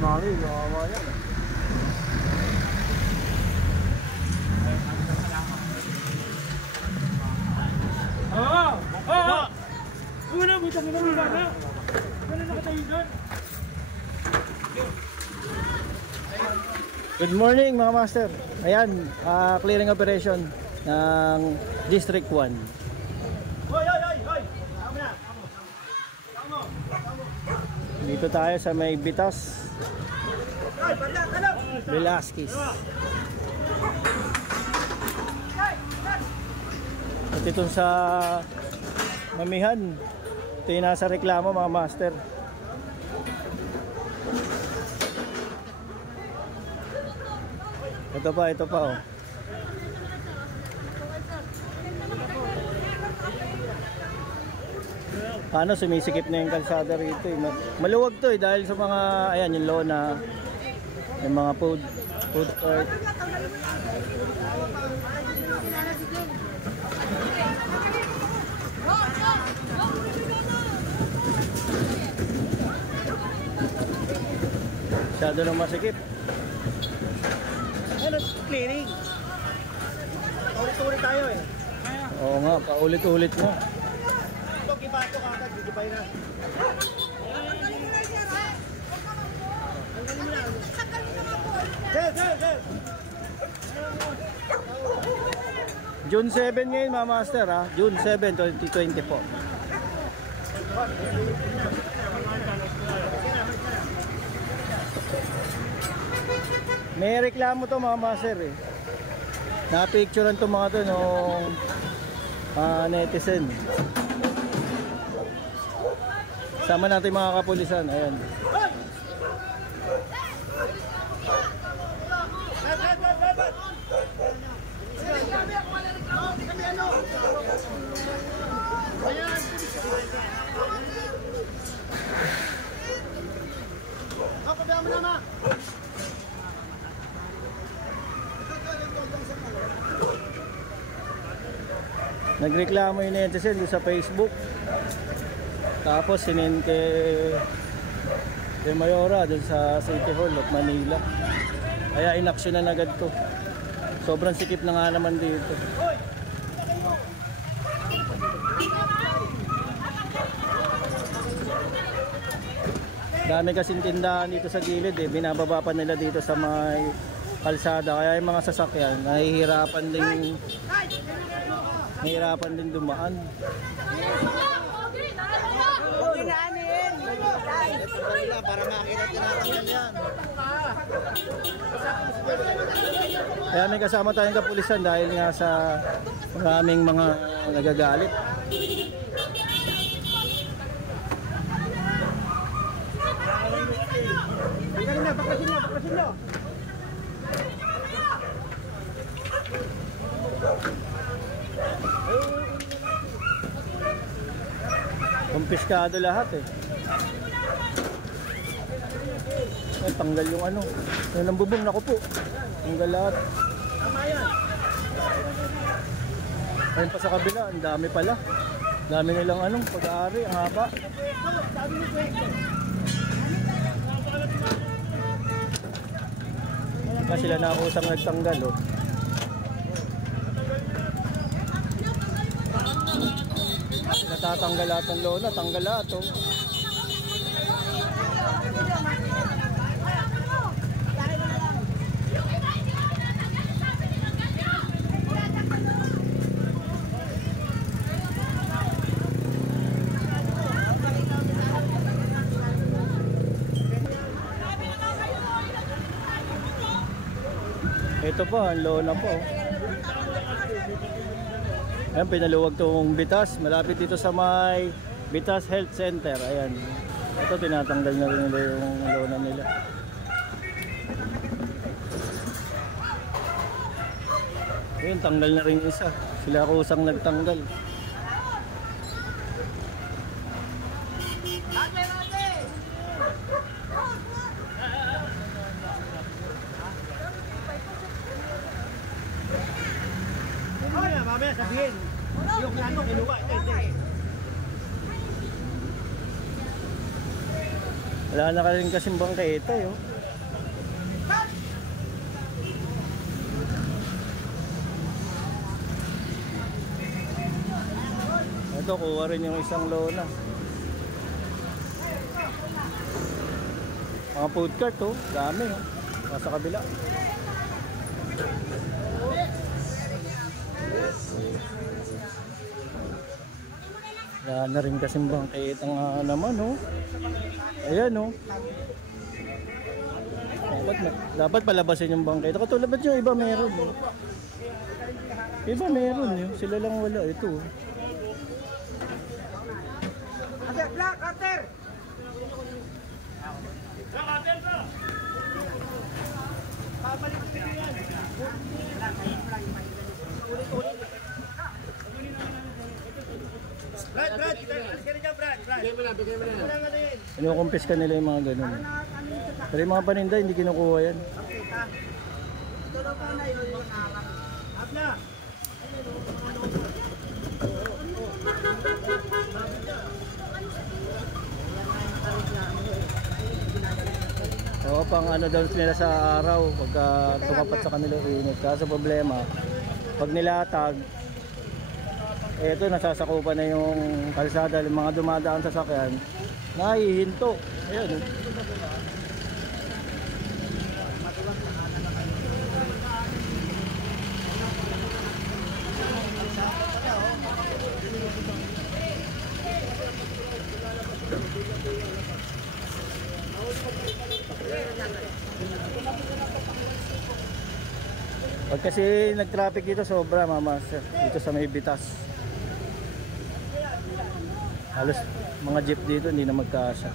Mali, gawa yan. Una, butang na naman na. Ano nakatayo doon? Good morning mga master. Ayan, clearing operation ng District 1. Dito tayo sa may Bitas Velasquez. At ito sa Mamihan, ito yung nasa reklamo mga master. Ito pa oh. Paano sumisikip na yung kalsada rito eh. Maluwag to eh dahil sa mga ayan yung lona, yung mga food court. Masyado nang masikip. Ano, clearing. Ulit-ulit tayo eh. Oo nga, paulit-ulit nga. Ito, kibato ka agad, gigibay na. Sir! June 7 ngayon mga master ha. June 7, 2020 po. May reklamo to mga master eh. Na-picturean to mga to nung netizen. Sama natin mga kapulisan. Ayan. Nagreklamo yung netizen sa Facebook. Tapos sinend kay Mayora dun sa City Hall of Manila. Kaya inaksyonan agad to. Sobrang sikip na nga naman dito. Dami kasing tindahan dito sa gilid eh. Binababa pa nila dito sa may kalsada. Kaya yung mga sasakyan nahihirapan din dumaan. Para makita tinatanggal yan. Kaya may kasama tayong kapulisan dahil nga sa maraming mga nagagalit. Bakasin nyo. Kumpiskado lahat eh. Ay, tanggal yung ano. Yung nambubong, naku po. Tanggal lahat. Ayun pa sa kabila, ang dami pala. Dami nilang anong pag-aari, ang haba. Kasi sila na kusang nagtanggal oh. Natatanggal lahat ng lona, tanggal lahat oh. Ito pa, ang lona po. Ayan, pinaluwag itong bitas. Malapit dito sa may Bitas Health Center. Ayan. Ito, tinatanggal na rin nila yung lona nila. Ayan, tanggal na rin isa. Sila kusang nagtanggal. Mamaya sabihin, yung ano kinuha, hindi. Wala na ka rin kasing bangketa yun. Ito, kuha rin yung isang lona. Mga food cart oh, dami oh. Nasa kabila. Wala na rin kasing bangketa nga naman oh. Ayan oh. Dapat palabasin yung bangketa. Katulad ba't yung iba meron oh. Iba meron yun. Sila lang wala. Ito oh. Black cutter! Black cutter ka! Pabalik ko din yan. Ulit-ulit. Brad! Alis ka rin dyan, Brad! Bigay mo na. Inukumpis ka nila yung mga ganun. Pero yung mga paninda, hindi kinukuha yan. Okay, ta. Ito na pa na yun yung harap. Hap na! Oo, pang ano daw nila sa araw pagka tumapat sa kanila init. Kaso problema, pag nilatag, eto nasasakupan na yung kalsada, yung mga dumadaan sa sakyan, nahihinto. Ayan oh. Pag kasi nag-traffic dito sobra mamas dito sa may Bitas. Halos mga jeep dito hindi na magkasya.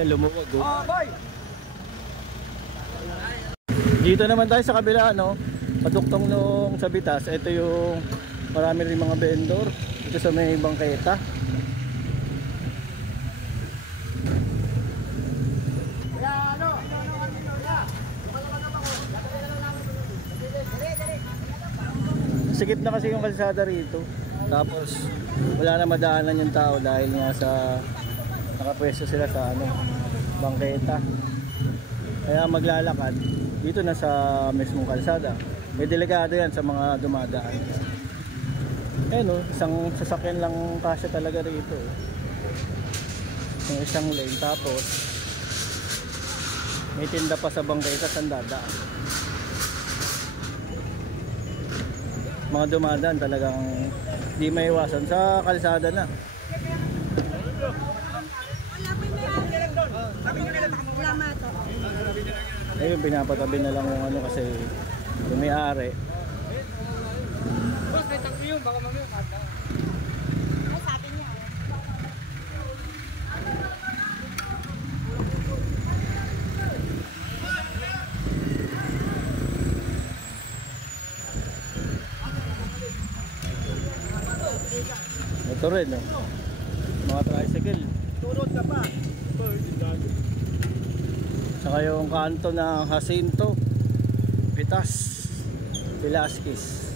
Yan, lumuwag oh. Dito naman tayo sa kabila, no? Paduktong nung sa Bitas. Ito yung marami rin mga vendor. Ito sa may bangketa. Sikip na kasi yung kalsada rito. Tapos wala na madaanan yung tao dahil nga sa nakapwesto sila sa ano, bangketa. Kaya maglalakad dito na sa mismong kalsada. May delikado yan sa mga dumadaan. Ayan o, isang sasakyan lang kasya talaga rito. Yung isang lane, tapos may tinda pa sa bangketa sa dadaan. Mga dumadaan talagang di maiwasan sa kalsada na. Ayun, pinapatabi na lang yung ano kasi yung may-ari. Boss, may tangko yun, baka mamaya mata. Ay, sabi niya. Ito rin, no? Mga tricycle. Turot ka pa. Saka yung kanto ng Jacinto Pitas Velasquez.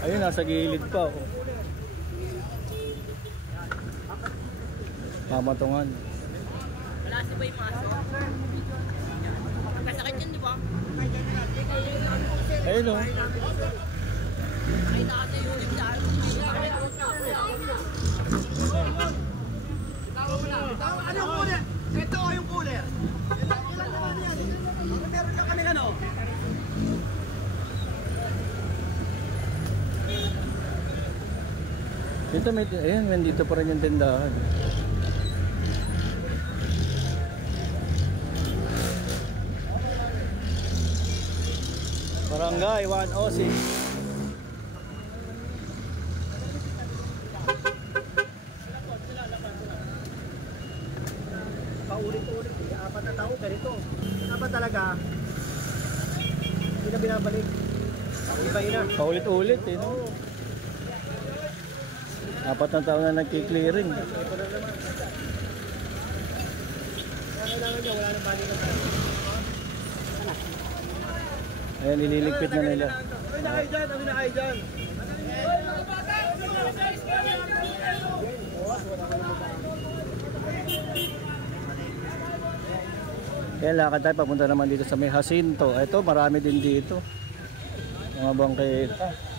Ayun, nasa gilid pa. Mamatungan. Wala si Boy Maso. Magkasakit yun, di ba? Ayun o. Nakita ka sa YouTube dyan. Ano yung cooler? Ito yung cooler. Ilan naman yan? Meron ka kami ano? Dito may, ayun, nandito pa rin yung tindahan. Barangay 106. Paulit-ulit. Apat na tao, ganito. Dapat talaga, hindi na binabalik. Iba yun na. Paulit-ulit eh, no? Apat na taon na nagki-clearing. Kailangan nyo, wala nang balikan. Ayan, ililigpit na nila. Ano na kayo dyan? Ano na kayo dyan? Ayan, lakad tayo. Papunta naman dito sa may Jacinto. Ito, marami din dito. Mga bangketa.